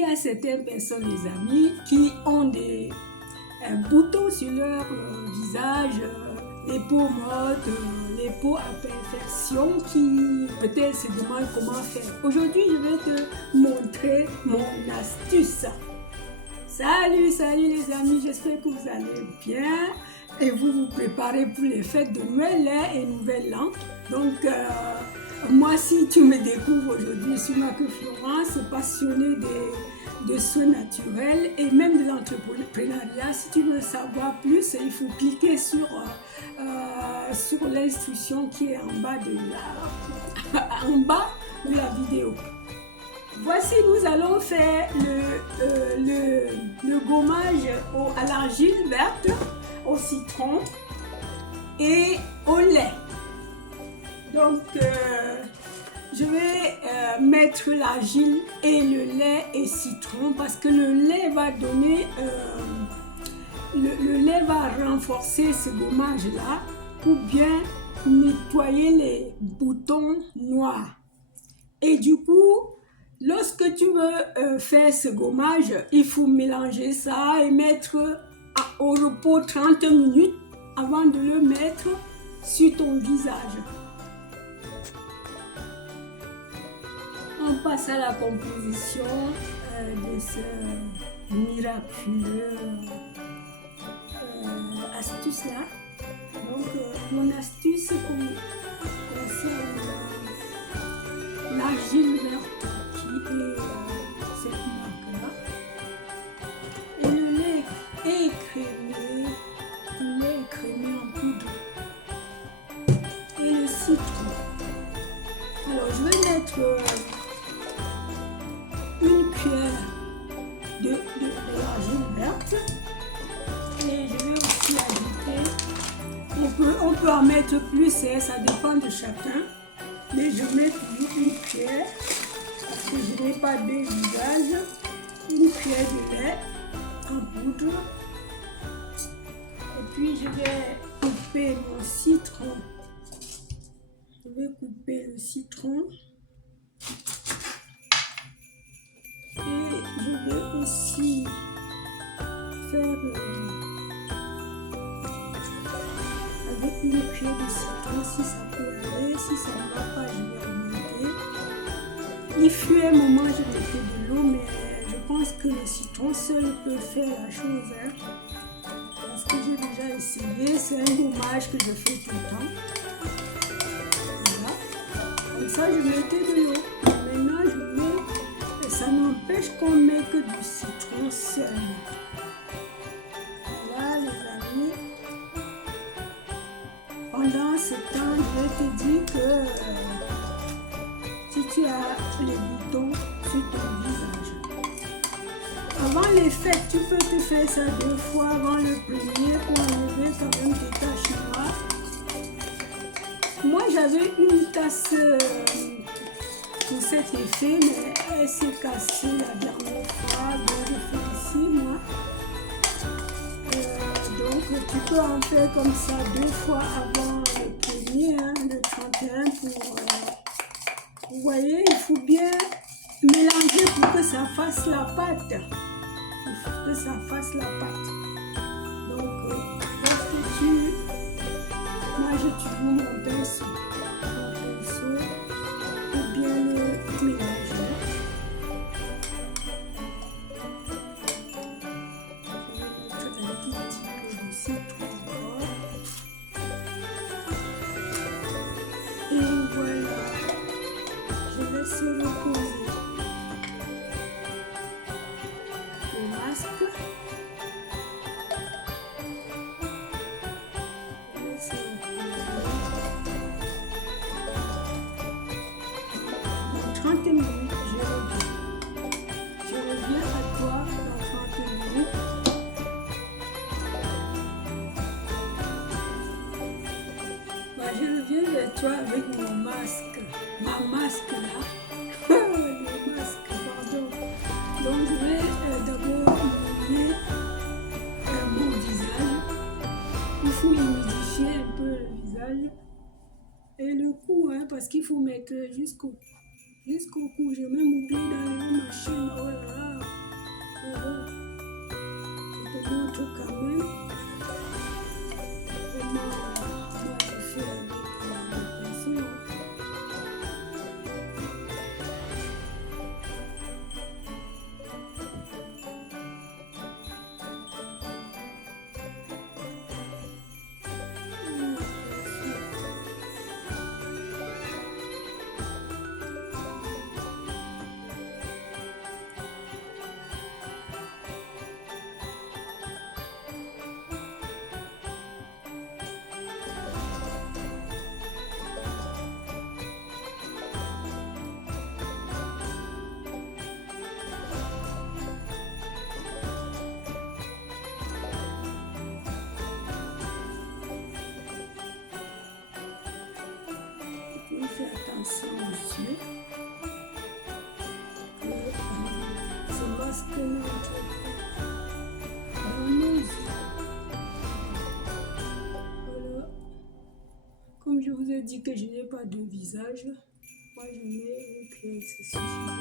y a certaines personnes, les amis, qui ont des boutons sur leur visage, les peaux mortes, les peaux à perfection, qui peut-être se demandent comment faire. Aujourd'hui, je vais te montrer mon astuce. Salut les amis, j'espère que vous allez bien et vous vous préparez pour les fêtes de Noël et Nouvel An. Donc, moi, si tu me découvres aujourd'hui, je suis Marc Florence, passionnée de soins naturels et même de l'entrepreneuriat. Si tu veux savoir plus, il faut cliquer sur l'instruction qui est en bas de la vidéo. Voici, nous allons faire le gommage à l'argile verte, au citron et au lait. Donc, je vais mettre l'argile et le lait et citron parce que le lait va donner, le lait va renforcer ce gommage-là pour bien nettoyer les boutons noirs. Et du coup, lorsque tu veux faire ce gommage, il faut mélanger ça et mettre au repos 30 minutes avant de le mettre sur ton visage. On passe à la composition de ce miraculeux astuce-là. Donc, mon astuce concerne l'argile verte qui est cette marque-là. Et le lait écrémé en poudre. Et le citron. Alors, je vais mettre une cuillère de l'argile verte et je vais aussi ajouter, on peut en mettre plus, ça dépend de chacun, mais je mets toujours une cuillère parce que je n'ai pas de visage, une cuillère de lait en poudre et puis je vais couper mon citron, je vais couper le citron. Et je vais aussi faire avec une cuillère de citron si ça peut aller, si ça ne va pas je vais remonter. Il fut un moment je mettais de l'eau mais je pense que le citron seul peut faire la chose parce que j'ai déjà essayé, c'est un gommage que je fais tout le temps. Voilà, comme ça je mettais de l'eau. Maintenant je mets. Ça n'empêche qu'on met que du citron seul. Voilà les amis. Pendant ce temps, je vais te dire que si tu as les boutons sur ton visage. Avant les fêtes, tu peux te faire ça 2 fois avant le premier pour enlever quand même tes taches noires. Moi j'avais une tasse pour cet effet, mais elle s'est cassée la dernière fois, donc je fais ici moi. Donc tu peux en faire comme ça 2 fois avant le premier, le 31 pour... vous voyez, il faut bien mélanger pour que ça fasse la pâte. Il faut que ça fasse la pâte. Donc lorsque moi j'ai toujours mon pinceau. Bien le mélanger. Je vais mettre un tout petit peu de citron encore. Et voilà, je laisse reposer le masque. Je laisse reposer. 30 minutes, je reviens à toi dans 30 minutes. Bah, je reviens vers toi avec mon masque, ma masque là, le masque, pardon. Donc je vais d'abord humidifier mon visage. Il faut humidifier un peu le visage et le cou, parce qu'il faut mettre jusqu'au cou. J'ai même oublié d'aller à ma machine. Oh là là. assez monsieur que ce masque n'entre pas dans nos yeux. Voilà. Comme je vous ai dit que je n'ai pas de visage, moi je mets une cuillère, c'est suffisant.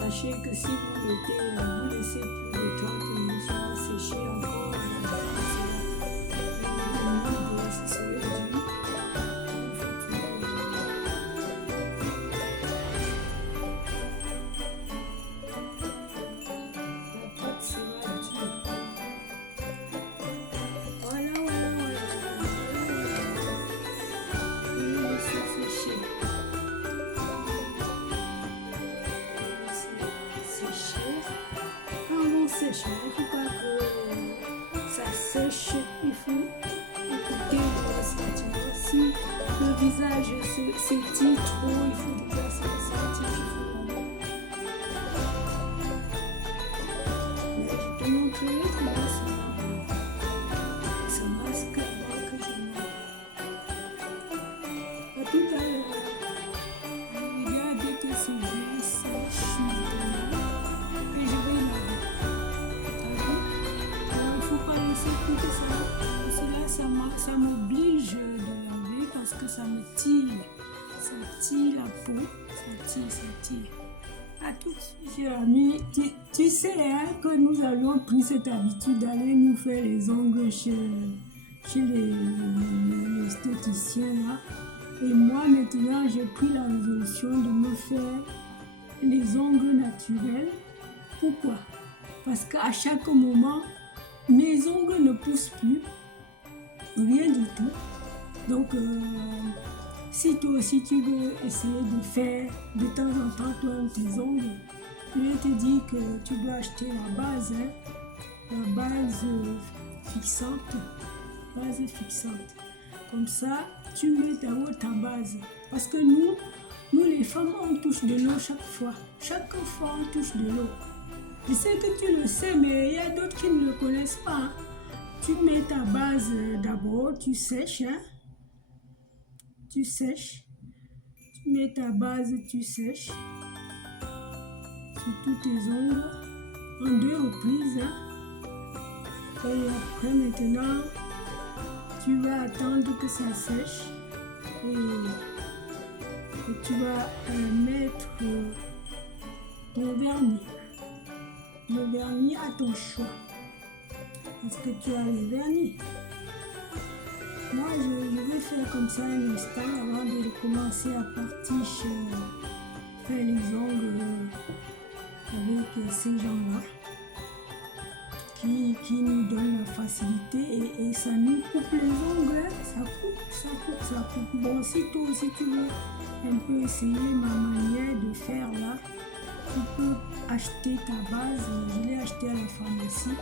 Sachez que si vous laissez plus de 30 minutes, ça va sécher encore. Ce serait dû. La pâte sera dure. Voilà. Je vais laisser sécher. Quand on sèche, il ne faut pas que ça sèche, il faut écouter le sentiment. Si le visage s'étire trop, il faut déjà sentir qu'il faut l'enlever. Mais je te montrerai comment ça masque avant que je mette. À tout à l'heure. Regardez que c'est bien sèche maintenant. Et je vais laver. Il ne faut pas laisser tout ça. Ça m'oblige de laver parce que ça me tire. Ça tire la peau. Ça tire. À tout de suite, chers amis. Tu sais que nous avions pris cette habitude d'aller nous faire les ongles chez l'esthéticien là. Et moi maintenant j'ai pris la résolution de me faire les ongles naturels. Pourquoi? Parce qu'à chaque moment, mes ongles ne poussent plus, rien du tout. Donc, si toi aussi tu veux essayer de faire de temps en temps toi tes ongles, je vais te dire que tu dois acheter la base, la base fixante. Comme ça, tu mets ta base. Parce que nous les femmes, on touche de l'eau chaque fois. Chaque fois, on touche de l'eau. Je sais que tu le sais, mais il y a d'autres qui ne le connaissent pas. Hein. Tu mets ta base d'abord, tu sèches. Hein. Tu sèches. Tu mets ta base, tu sèches. Sur tous tes ongles. En 2 reprises. Hein. Et après, maintenant, tu vas attendre que ça sèche. Et tu vas mettre ton vernis. Le vernis à ton choix. Parce que tu as le vernis. Moi, je vais faire comme ça un instant avant de commencer à partir faire les ongles avec ces gens-là qui nous donnent la facilité et ça nous coupe les ongles. Ça coupe. Bon, si toi aussi tu veux un peu essayer ma manière de faire là, tu peux acheter ta base. Je l'ai acheté à la pharmacie.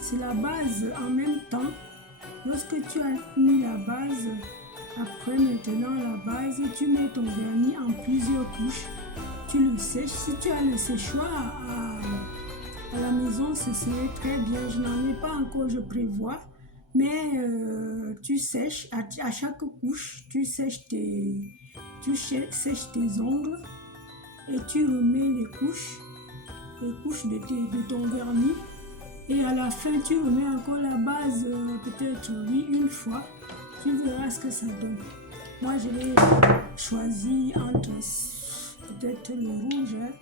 C'est la base en même temps. Lorsque tu as mis la base, après maintenant la base, tu mets ton vernis en plusieurs couches. Tu le sèches. Si tu as le séchoir à la maison, ce serait très bien. Je n'en ai pas encore, je prévois. Mais tu sèches à chaque couche, tu sèches tu sèches tes ongles et tu remets les couches de ton vernis. Et à la fin, tu remets encore la base, peut-être oui, une fois. Tu verras ce que ça donne. Moi, je l'ai choisi entre peut-être le rouge. Hein.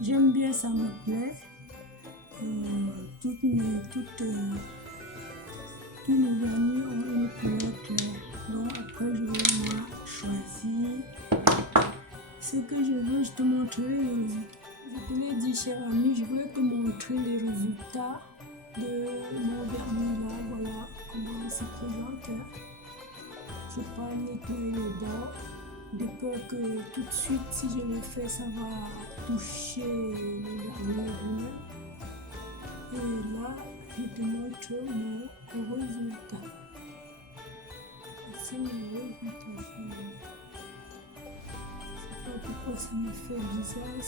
J'aime bien, ça me plaît. Tous mes vernis ont une couleur claire. Donc après, je vais moi choisir ce que je veux. Je te montrerai les résultats. Je te l'ai dit, cher ami, je vais te montrer les résultats de mon vernis là. Voilà comment il se présente. Hein. Je vais pas nettoyer les bords. De peur que tout de suite, si je le fais, ça va toucher le vernis lui-même. Et là, je te montre mon résultat. C'est le résultat. Je ne sais pas pourquoi ça me fait bizarre.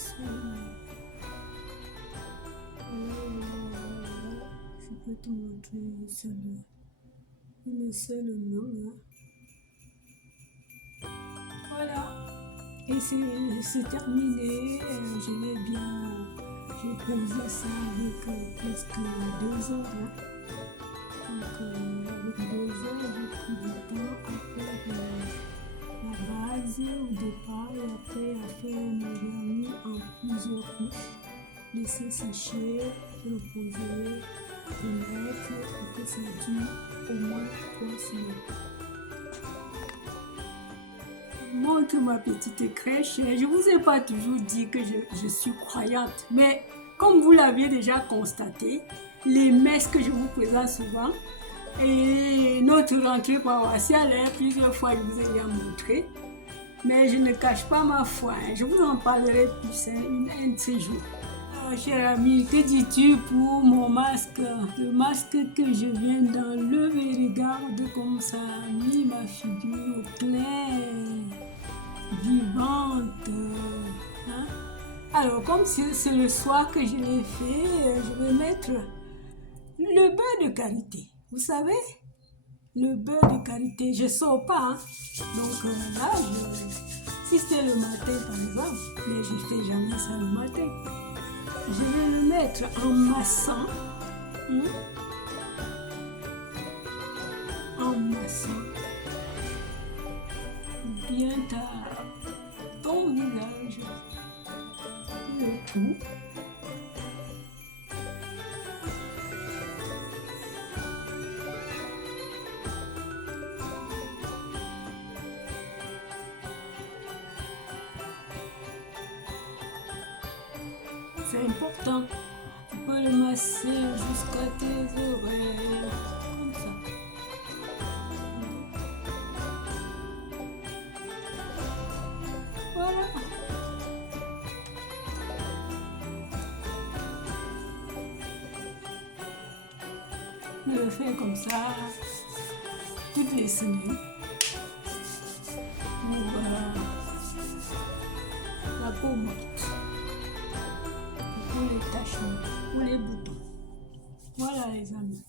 Je peux te montrer le nom. Hein. Voilà. Et c'est terminé. Je l'ai bien. J'ai posé ça avec presque 2 heures. Hein. Donc, avec 2 heures, j'ai pris du temps à faire la base au départ et après à faire mon vernis en plusieurs couches. Laisser sécher, reposer, remettre et que ça dure au moins 3 semaines. Montre ma petite crèche. Je vous ai pas toujours dit que je suis croyante, mais comme vous l'aviez déjà constaté, les messes que je vous présente souvent et notre rentrée paroissiale, plusieurs fois je vous ai déjà montré, mais je ne cache pas ma foi. Hein. Je vous en parlerai plus un de ces jours. Cher ami, que dis-tu pour mon masque? Le masque que je viens d'enlever, regarde comme ça a mis ma figure claire, vivante. Hein? Alors, comme c'est le soir que je l'ai fait, je vais mettre le beurre de karité. Vous savez, le beurre de karité, je ne sors pas. Hein? Donc là, si c'est le matin par exemple, mais je ne fais jamais ça le matin. Je vais le mettre en massant. En massant. Bien ton visage. Le tout. C'est important. Tu peux le masser jusqu'à tes oreilles. Comme ça. Voilà. Je le fais comme ça toutes les semaines. Pour la peau morte. Pour les taches, pour les boutons. Voilà les amis.